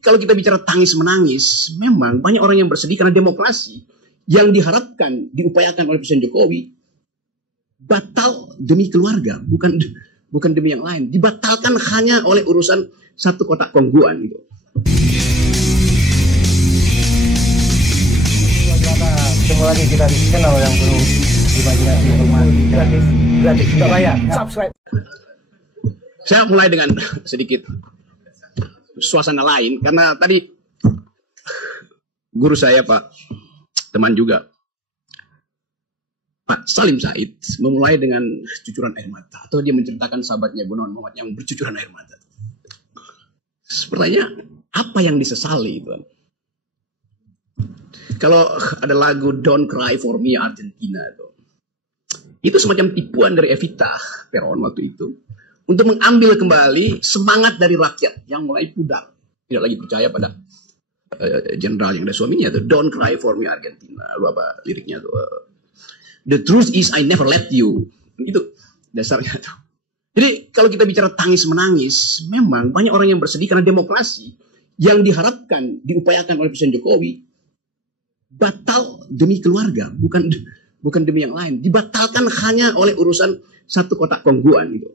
kalau kita bicara tangis-menangis, memang banyak orang yang bersedih karena demokrasi yang diharapkan, diupayakan oleh Presiden Jokowi, batal demi keluarga, bukan demi yang lain. Dibatalkan hanya oleh urusan satu kotak kongguan gitu. Ketemu lagi kita di channel yang perlu imajinasi informasi gratis tidak bayar. Subscribe. Saya mulai dengan sedikit suasana lain karena tadi guru saya, Pak, teman juga, Pak Salim Said, memulai dengan cucuran air mata, atau dia menceritakan sahabatnya Gunawan Muhammad yang bercucuran air mata. Sepertinya apa yang disesali itu? Kalau ada lagu Don't Cry For Me Argentina itu semacam tipuan dari Evita Peron waktu itu untuk mengambil kembali semangat dari rakyat yang mulai pudar, tidak lagi percaya pada jenderal yang ada suaminya tuh. Don't Cry For Me Argentina, lu apa liriknya tuh? The truth is I never let you. Itu dasarnya tuh. Jadi kalau kita bicara tangis menangis, memang banyak orang yang bersedih karena demokrasi yang diharapkan, diupayakan oleh Presiden Jokowi, batal demi keluarga, bukan demi yang lain. Dibatalkan hanya oleh urusan satu kotak kongguan gitu.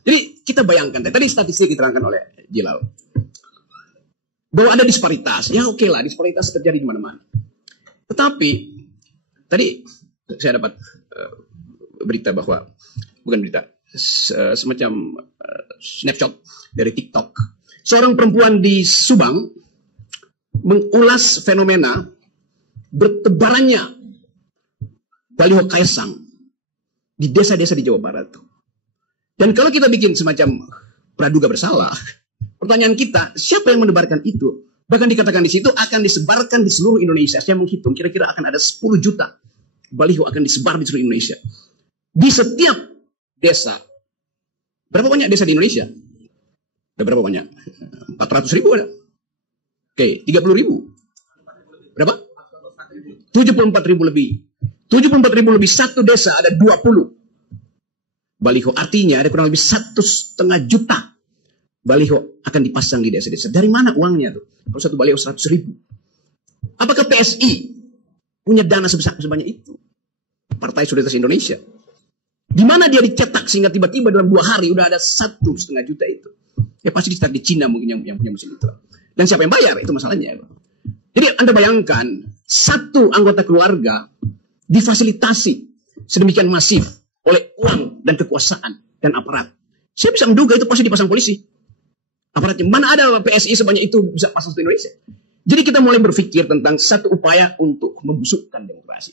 Jadi kita bayangkan, tadi statistik diterangkan oleh Jilal, bahwa ada disparitas. Ya oke lah, disparitas terjadi di mana-mana. Tetapi tadi saya dapat berita bahwa, bukan berita, semacam snapshot dari TikTok. Seorang perempuan di Subang mengulas fenomena bertebarannya baliho Kaisang di desa-desa di Jawa Barat. Dan kalau kita bikin semacam praduga bersalah, pertanyaan kita, siapa yang menebarkan itu? Bahkan dikatakan di situ akan disebarkan di seluruh Indonesia. Saya menghitung kira-kira akan ada 10 juta baliho akan disebar di seluruh Indonesia. Di setiap desa. Berapa banyak desa di Indonesia? Ada berapa banyak? 400.000 ada. Oke, 30.000. Berapa? 74.000 lebih. 74.000 lebih, satu desa ada 20 baliho. Artinya ada kurang lebih 1,5 juta baliho akan dipasang di desa-desa. Dari mana uangnya tuh? Kalau satu baliho 100.000. Apakah PSI punya dana sebanyak itu? Partai Solidaritas Indonesia. Di mana dia dicetak sehingga tiba-tiba dalam 2 hari udah ada 1,5 juta itu? Ya pasti dicetak di Cina mungkin yang punya mesin itu. Dan siapa yang bayar? Itu masalahnya. Jadi Anda bayangkan, satu anggota keluarga difasilitasi sedemikian masif oleh uang dan kekuasaan dan aparat. Saya bisa menduga itu pasti dipasang polisi. Aparatnya. Mana ada PSI sebanyak itu bisa pasang di Indonesia? Jadi kita mulai berpikir tentang satu upaya untuk membusukkan demokrasi.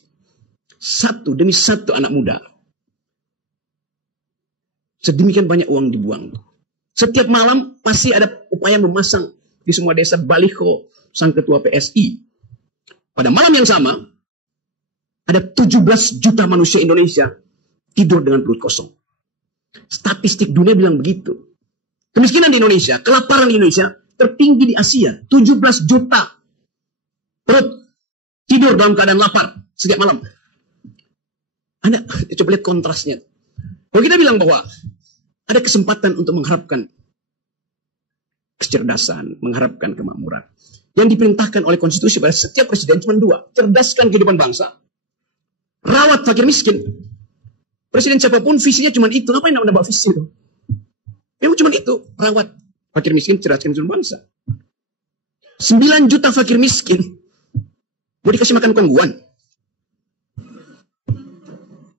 Satu demi satu anak muda. Sedemikian banyak uang dibuang. Setiap malam pasti ada upaya memasang di semua desa baliho sang ketua PSI. Pada malam yang sama, ada 17 juta manusia Indonesia tidur dengan perut kosong. Statistik dunia bilang begitu. Kemiskinan di Indonesia, kelaparan di Indonesia tertinggi di Asia. 17 juta perut tidur dalam keadaan lapar setiap malam. Anda coba lihat kontrasnya. Kalau kita bilang bahwa ada kesempatan untuk mengharapkan kecerdasan, mengharapkan kemakmuran. Yang diperintahkan oleh konstitusi pada setiap presiden cuma 2. Cerdaskan kehidupan bangsa, rawat fakir miskin. Presiden siapapun visinya cuma itu. Ngapain nambah visi itu? Memang cuma itu. Rawat fakir miskin, cerdaskan kehidupan bangsa. 9 juta fakir miskin mau dikasih makan kongguan.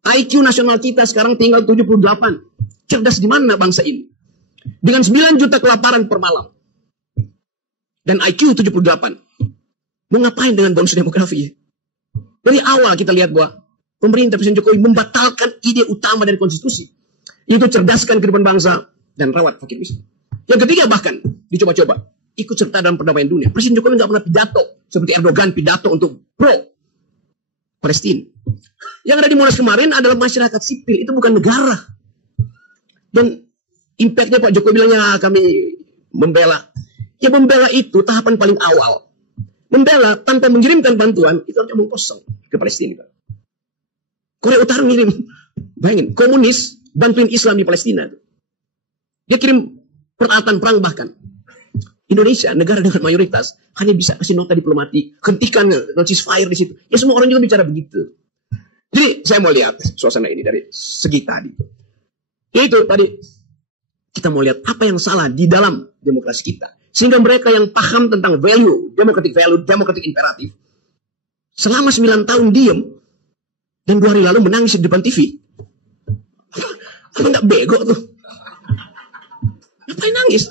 IQ nasional kita sekarang tinggal 78. Cerdas di mana bangsa ini? Dengan 9 juta kelaparan per malam. Dan IQ 78. Mau ngapain dengan bonus demografi? Dari awal kita lihat bahwa pemerintah Presiden Jokowi membatalkan ide utama dari konstitusi. Yaitu cerdaskan kehidupan bangsa dan rawat fakir miskin. Yang ketiga bahkan dicoba-coba ikut serta dalam perdamaian dunia. Presiden Jokowi nggak pernah pidato seperti Erdogan pidato untuk pro Palestina. Yang ada di Monas kemarin adalah masyarakat sipil. Itu bukan negara. Dan impactnya Pak Jokowi bilangnya kami membela. Ya membela itu tahapan paling awal. Membela tanpa mengirimkan bantuan itu harus omong kosong ke Palestina. Korea Utara ngirim, bayangin, komunis bantuin Islam di Palestina. Dia kirim peralatan perang bahkan. Indonesia, negara dengan mayoritas, hanya bisa kasih nota diplomatik, hentikan ceasefire di situ. Ya semua orang juga bicara begitu. Jadi saya mau lihat suasana ini dari segi tadi. Yaitu tadi kita mau lihat apa yang salah di dalam demokrasi kita. Sehingga mereka yang paham tentang value, democratic imperatif, selama 9 tahun diam, dan 2 hari lalu menangis di depan TV. Apa nggak bego tuh? Ngapain nangis?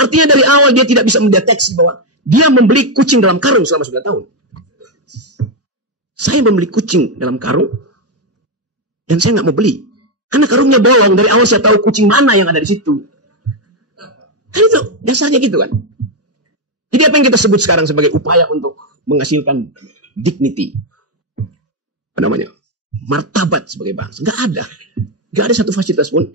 Artinya dari awal dia tidak bisa mendeteksi bahwa dia membeli kucing dalam karung selama 9 tahun. Saya membeli kucing dalam karung, dan saya nggak mau beli. Karena karungnya bolong, dari awal saya tahu kucing mana yang ada di situ. Kan itu dasarnya gitu kan. Jadi apa yang kita sebut sekarang sebagai upaya untuk menghasilkan dignity, apa namanya, martabat sebagai bangsa, nggak ada. Nggak ada satu fasilitas pun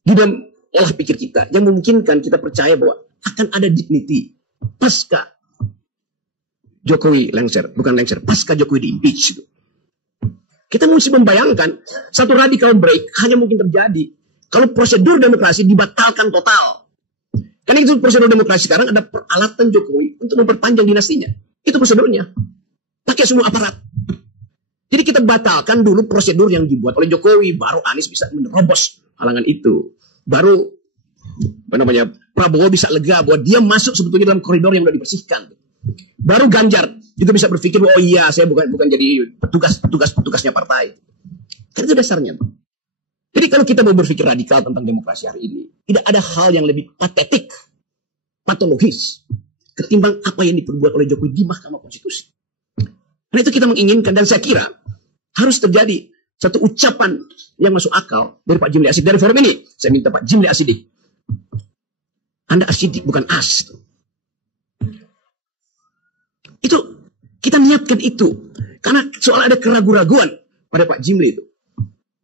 di dalam olah pikir kita yang memungkinkan kita percaya bahwa akan ada dignity pasca Jokowi pasca Jokowi di-impeach. Kita mesti membayangkan satu radical break hanya mungkin terjadi kalau prosedur demokrasi dibatalkan total. Karena itu prosedur demokrasi sekarang ada peralatan Jokowi untuk memperpanjang dinastinya. Itu prosedurnya. Pakai semua aparat. Jadi kita batalkan dulu prosedur yang dibuat oleh Jokowi, baru Anies bisa menerobos halangan itu. Baru Prabowo bisa lega bahwa dia masuk sebetulnya dalam koridor yang sudah dibersihkan. Baru Ganjar itu bisa berpikir, oh iya saya bukan jadi petugasnya partai. Kan itu dasarnya. Jadi kalau kita mau berpikir radikal tentang demokrasi hari ini, tidak ada hal yang lebih patetik, patologis ketimbang apa yang diperbuat oleh Jokowi di Mahkamah Konstitusi. Karena itu kita menginginkan, dan saya kira harus terjadi satu ucapan yang masuk akal dari Pak Jimli Asidik. Dari forum ini, saya minta Pak Jimli Asidik. Anda asidik, bukan as. Itu, kita niatkan itu. Karena soal ada keraguan-raguan pada Pak Jimli itu.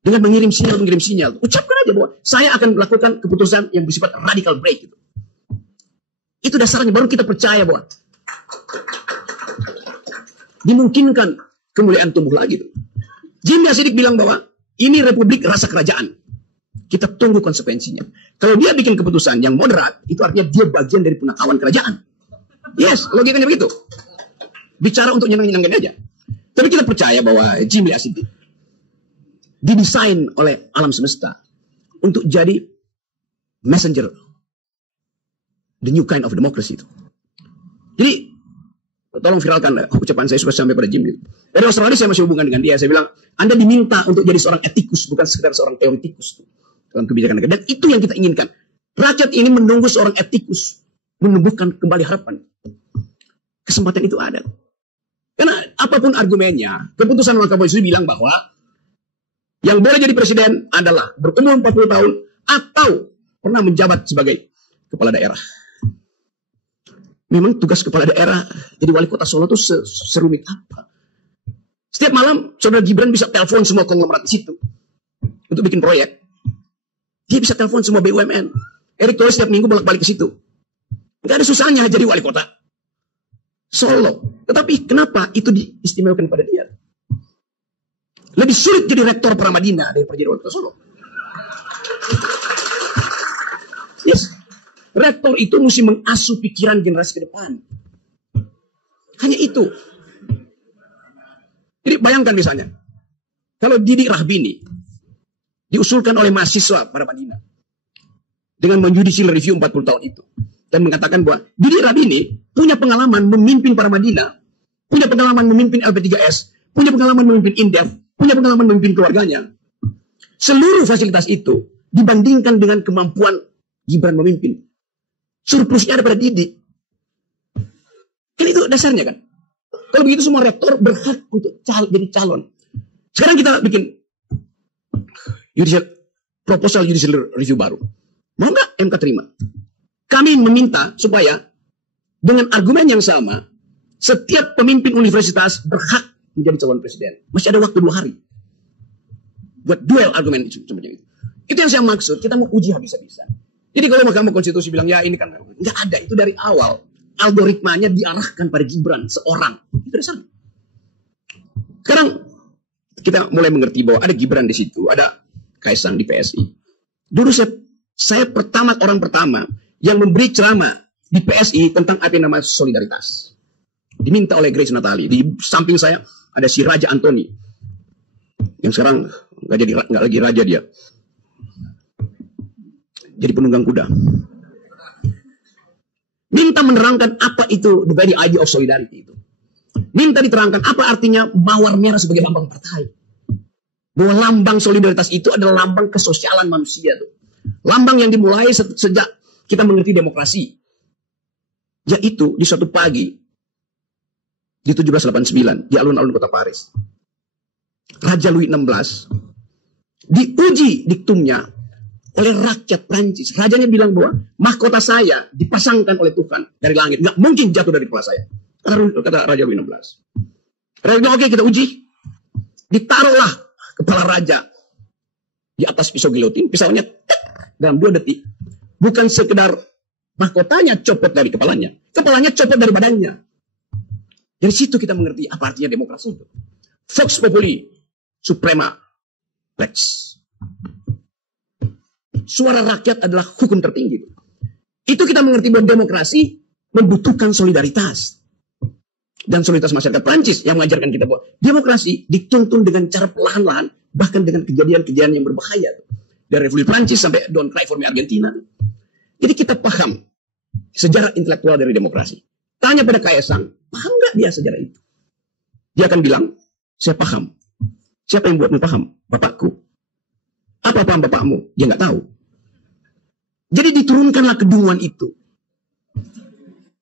Dengan mengirim sinyal. Ucapkan aja bahwa saya akan melakukan keputusan yang bersifat radical break. Itu dasarnya, baru kita percaya bahwa dimungkinkan kemuliaan tumbuh lagi. Jimli Asidik bilang bahwa ini republik rasa kerajaan. Kita tunggu konsekuensinya. Kalau dia bikin keputusan yang moderat, itu artinya dia bagian dari punakawan kerajaan. Yes, logikanya begitu. Bicara untuk nyenang-nyenangkan aja. Tapi kita percaya bahwa Jimli Asidik didesain oleh alam semesta untuk jadi messenger, the new kind of democracy itu. Jadi tolong viralkan ucapan saya supaya sampai pada Jimli. Dari Australia saya masih hubungan dengan dia. Saya bilang, Anda diminta untuk jadi seorang etikus, bukan sekedar seorang teoretikus dalam kebijakan negara. Dan itu yang kita inginkan. Rakyat ini menunggu seorang etikus, menumbuhkan kembali harapan. Kesempatan itu ada. Karena apapun argumennya, keputusan Mahkamah Konstitusi bilang bahwa yang boleh jadi presiden adalah berumur 40 tahun atau pernah menjabat sebagai kepala daerah. Memang tugas kepala daerah jadi wali kota Solo itu serumit apa? Setiap malam saudara Gibran bisa telepon semua konglomerat di situ untuk bikin proyek. Dia bisa telepon semua BUMN. Erick Thohir setiap minggu bolak-balik ke situ. Nggak ada susahnya jadi wali kota Solo. Tetapi kenapa itu diistimewakan pada dia? Lebih sulit jadi rektor Pramadina daripada jadi wali kota Solo. Yes. Rektor itu mesti mengasuh pikiran generasi ke depan. Hanya itu. Jadi bayangkan misalnya, kalau Didik Rahbini diusulkan oleh mahasiswa pada Madinah dengan menjudicial review 40 tahun itu dan mengatakan bahwa Didik Rahbini punya pengalaman memimpin para Madinah, punya pengalaman memimpin LP3S, punya pengalaman memimpin Indef, punya pengalaman memimpin keluarganya. Seluruh fasilitas itu dibandingkan dengan kemampuan Gibran memimpin. Surplusnya ada pada Didik. Kan itu dasarnya kan. Kalau begitu semua rektor berhak untuk jadi calon. Sekarang kita bikin proposal judicial review baru. Mau nggak MK terima? Kami meminta supaya dengan argumen yang sama, setiap pemimpin universitas berhak menjadi calon presiden. Masih ada waktu 2 hari. Buat duel argumen itu. Itu yang saya maksud. Kita mau uji habis-habisan. Jadi kalau Mahkamah Konstitusi bilang, ya ini kan nggak ada. Itu dari awal. Algoritmanya diarahkan pada Gibran seorang. Itu dasarnya. Sekarang kita mulai mengerti bahwa ada Gibran di situ. Ada Kaisang di PSI. Dulu saya orang pertama yang memberi ceramah di PSI tentang apa yang namanya solidaritas. Diminta oleh Grace Natali. Di samping saya ada si Raja Anthony, yang sekarang nggak lagi raja dia, jadi penunggang kuda. Minta menerangkan apa itu the very idea of solidarity itu. Minta diterangkan apa artinya mawar merah sebagai lambang partai. Bahwa lambang solidaritas itu adalah lambang kesosialan manusia tuh. Lambang yang dimulai sejak kita mengerti demokrasi. Yaitu di suatu pagi di 1789 di alun-alun kota Paris, Raja Louis XVI diuji diktumnya oleh rakyat Prancis. Rajanya bilang bahwa mahkota saya dipasangkan oleh Tuhan dari langit, nggak mungkin jatuh dari kepala saya. Kata Raja Louis XVI. Raja bilang, oke, kita uji. Ditaruhlah kepala raja di atas pisau gilotin, pisaunya dalam 2 detik. Bukan sekedar mahkotanya copot dari kepalanya, kepalanya copot dari badannya. Dari situ kita mengerti apa artinya demokrasi itu. Vox populi, suprema lex. Suara rakyat adalah hukum tertinggi. Itu kita mengerti bahwa demokrasi membutuhkan solidaritas. Dan solidaritas masyarakat Prancis yang mengajarkan kita bahwa demokrasi dituntun dengan cara perlahan-lahan, bahkan dengan kejadian-kejadian yang berbahaya. Dari Revolusi Prancis sampai Don Cry for Me Argentina. Jadi kita paham sejarah intelektual dari demokrasi. Tanya pada Kaisang, paham nggak dia sejarah itu? Dia akan bilang, saya paham. Siapa yang buatmu paham? Bapakku. Apa paham bapakmu? Dia nggak tahu. Jadi diturunkanlah kedunguan itu.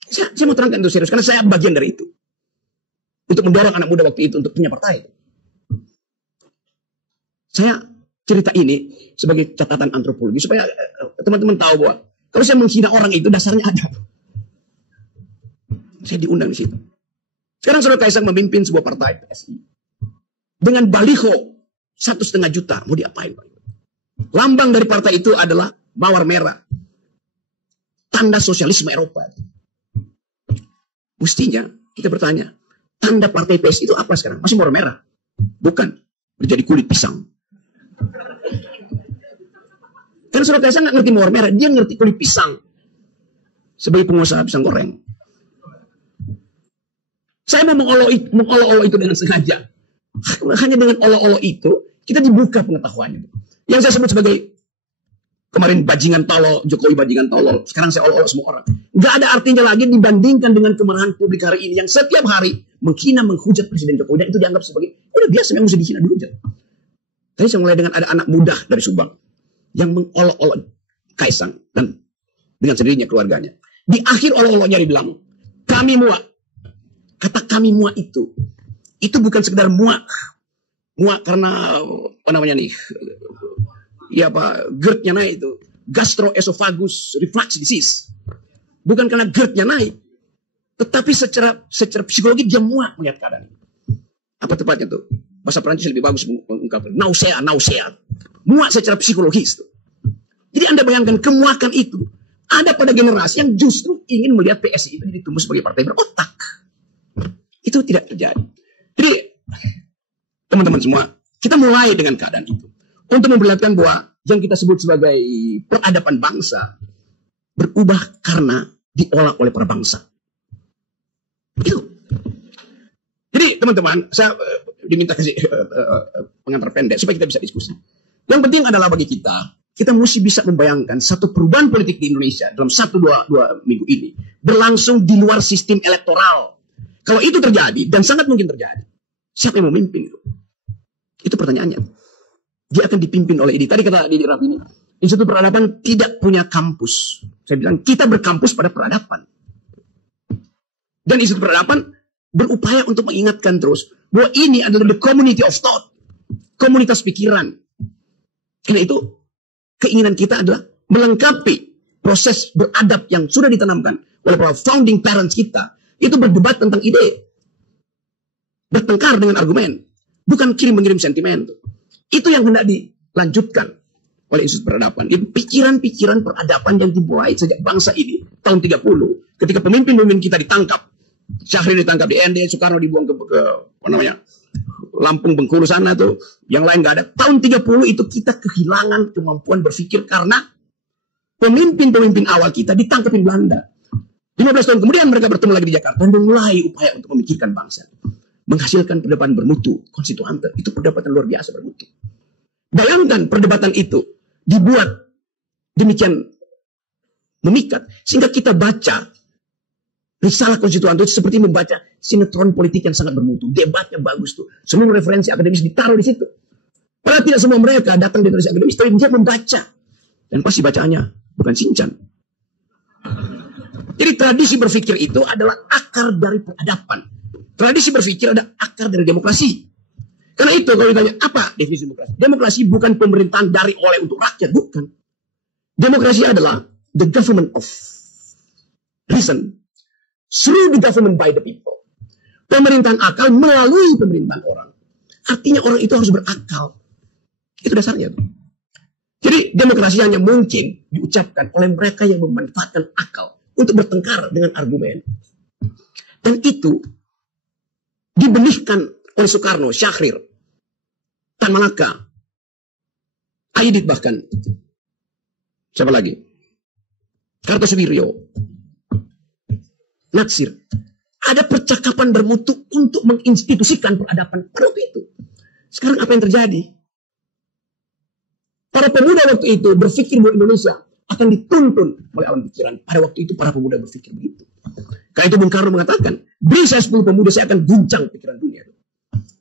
Saya mau terangkan itu serius, karena saya bagian dari itu. Untuk mendorong anak muda waktu itu untuk punya partai. Saya cerita ini sebagai catatan antropologi, supaya teman-teman tahu bahwa kalau saya menghina orang itu dasarnya ada. Saya diundang di situ. Sekarang Saudara Kaisang memimpin sebuah partai PSI. Dengan baliho 1,5 juta. Mau diapain? Lambang dari partai itu adalah mawar merah. Tanda sosialisme Eropa. Mestinya kita bertanya, tanda partai PSI itu apa sekarang? Masih mawar merah? Bukan. Menjadi kulit pisang. Karena Saudara Kaisang nggak ngerti mawar merah. Dia ngerti kulit pisang. Sebagai pengusaha pisang goreng. Saya mau mengolok-olok itu dengan sengaja. Hanya dengan olok-olok itu, kita dibuka pengetahuannya. Yang saya sebut sebagai kemarin bajingan tolol, Jokowi bajingan tolol. Sekarang saya olok-olok semua orang. Gak ada artinya lagi dibandingkan dengan kemarahan publik hari ini. Yang setiap hari menghina, menghujat Presiden Jokowi. Dan itu dianggap sebagai, udah biasa yang mesti dihina, dihujat. Tadi saya mulai dengan ada anak muda dari Subang. Yang mengolok-olok Kaisang. Dan dengan sendirinya keluarganya. Di akhir olok-oloknya dibilang, kami muak. Kata kami muak itu bukan sekedar muak karena apa namanya nih, ya apa, GERD-nya naik itu, gastroesophagus reflux disease, bukan karena GERD-nya naik, tetapi secara psikologi dia muak melihat keadaan. Apa tepatnya tuh? Bahasa Perancis lebih bagus mengungkapkan nausea, muak secara psikologis tuh. Jadi Anda bayangkan kemuakan itu ada pada generasi yang justru ingin melihat PSI itu ditumbuh sebagai partai berotak. Itu tidak terjadi. Jadi, teman-teman semua, kita mulai dengan keadaan itu. Untuk memperlihatkan bahwa yang kita sebut sebagai peradaban bangsa berubah karena diolah oleh para bangsa. Itu. Jadi, teman-teman, saya diminta kasih pengantar pendek supaya kita bisa diskusi. Yang penting adalah bagi kita mesti bisa membayangkan satu perubahan politik di Indonesia dalam 1-2 minggu ini berlangsung di luar sistem elektoral. Kalau itu terjadi, dan sangat mungkin terjadi, siapa yang memimpin itu? Itu pertanyaannya. Dia akan dipimpin oleh ini. Tadi kata Didi Rafini, Institut Peradaban tidak punya kampus. Saya bilang, kita berkampus pada peradaban. Dan Institut Peradaban berupaya untuk mengingatkan terus, bahwa ini adalah the community of thought. Komunitas pikiran. Karena itu, keinginan kita adalah melengkapi proses beradab yang sudah ditanamkan oleh para founding parents kita. Itu berdebat tentang ide. Bertengkar dengan argumen. Bukan kirim-mengirim sentimen. Itu yang hendak dilanjutkan oleh Institut Peradaban. Pikiran-pikiran peradaban yang dimulai sejak bangsa ini. Tahun 30. Ketika pemimpin-pemimpin kita ditangkap. Syahrir ditangkap di ND. Soekarno dibuang ke apa namanya, Lampung, Bengkulu sana tuh. Yang lain gak ada. Tahun 30 itu kita kehilangan kemampuan berpikir karena pemimpin-pemimpin awal kita ditangkapin Belanda. 15 tahun kemudian mereka bertemu lagi di Jakarta dan memulai upaya untuk memikirkan bangsa. Menghasilkan perdebatan bermutu, konstituante. Itu perdebatan luar biasa bermutu. Bayangkan perdebatan itu dibuat demikian memikat. Sehingga kita baca risalah konstituante itu seperti membaca sinetron politik yang sangat bermutu. Debatnya bagus tuh. Seluruh referensi akademis ditaruh di situ. Padahal tidak semua mereka datang dari referensi akademis, tapi dia membaca. Dan pasti bacaannya bukan Sinchan. Jadi tradisi berpikir itu adalah akar dari peradaban. Tradisi berpikir ada akar dari demokrasi. Karena itu kalau ditanya, apa definisi demokrasi? Demokrasi bukan pemerintahan dari oleh untuk rakyat, bukan. Demokrasi adalah the government of reason through the government by the people. Pemerintahan akal melalui pemerintahan orang. Artinya orang itu harus berakal. Itu dasarnya. Jadi demokrasi hanya mungkin diucapkan oleh mereka yang memanfaatkan akal untuk bertengkar dengan argumen. Dan itu dibenihkan oleh Soekarno, Syahrir, Tan Malaka, Aidit bahkan. Siapa lagi? Kartosuwiryo, Natsir. Ada percakapan bermutu untuk menginstitusikan peradaban pada waktu itu. Sekarang apa yang terjadi? Para pemuda waktu itu berpikir bahwa Indonesia akan dituntun oleh alam pikiran. Pada waktu itu para pemuda berpikir begitu. Karena itu Bung Karno mengatakan, beri saya 10 pemuda, saya akan guncang pikiran dunia.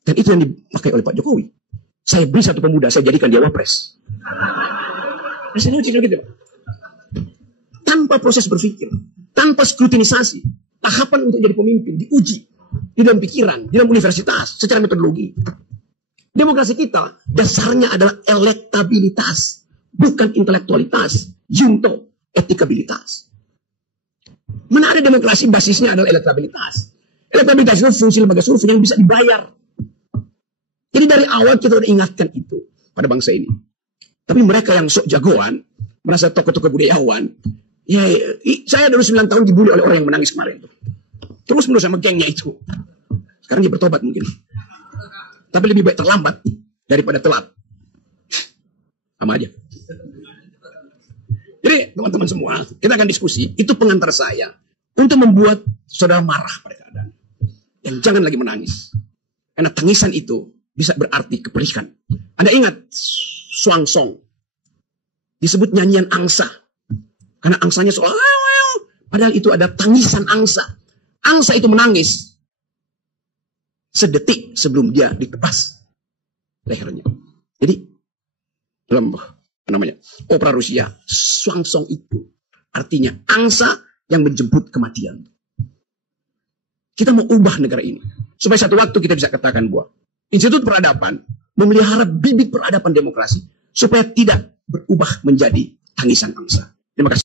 Dan itu yang dipakai oleh Pak Jokowi. Saya beri 1 pemuda, saya jadikan dia wapres. Rasanya lucu gitu. Tanpa proses berpikir, tanpa skrutinisasi, tahapan untuk jadi pemimpin diuji di dalam pikiran, di dalam universitas, secara metodologi. Demokrasi kita dasarnya adalah elektabilitas, bukan intelektualitas, junto etikabilitas. Mana ada demokrasi basisnya adalah elektabilitas. Elektabilitas itu fungsi lembaga survei yang bisa dibayar. Jadi dari awal kita sudah ingatkan itu pada bangsa ini. Tapi mereka yang sok jagoan, merasa tokoh-tokoh budayawan, ya saya dulu 9 tahun dibully oleh orang yang menangis kemarin tuh. Terus menerus sama gengnya itu. Sekarang dia bertobat mungkin. Tapi lebih baik terlambat daripada telat. Sama aja. Jadi teman-teman semua, kita akan diskusi. Itu pengantar saya untuk membuat saudara marah pada keadaan. Dan jangan lagi menangis. Karena tangisan itu bisa berarti keperikan. Anda ingat Swangsong disebut nyanyian angsa. Karena angsanya seolah padahal itu ada tangisan angsa. Angsa itu menangis sedetik sebelum dia ditebas lehernya. Jadi dalam namanya opera Rusia, Swangsong itu artinya angsa yang menjemput kematian. Kita mau ubah negara ini supaya satu waktu kita bisa katakan bahwa Institut Peradaban memelihara bibit peradaban demokrasi supaya tidak berubah menjadi tangisan angsa. Terima kasih.